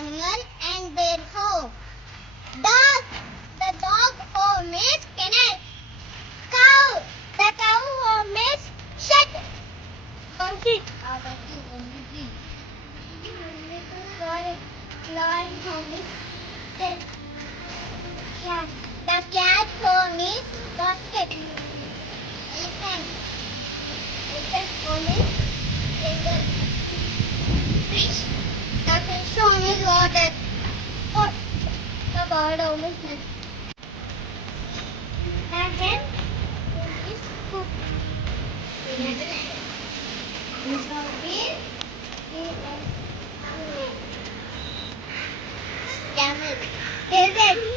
animal and their home. Dog. The dog home is kennel. Cow. The cow home is shed. Monkey. Lion home is den. Cat. The cat home is basket. Elephant. Elephant home is jungle. Fish. The fish home is water. Pot. The bird home is nest. The hen home is coop. Camel. Desert.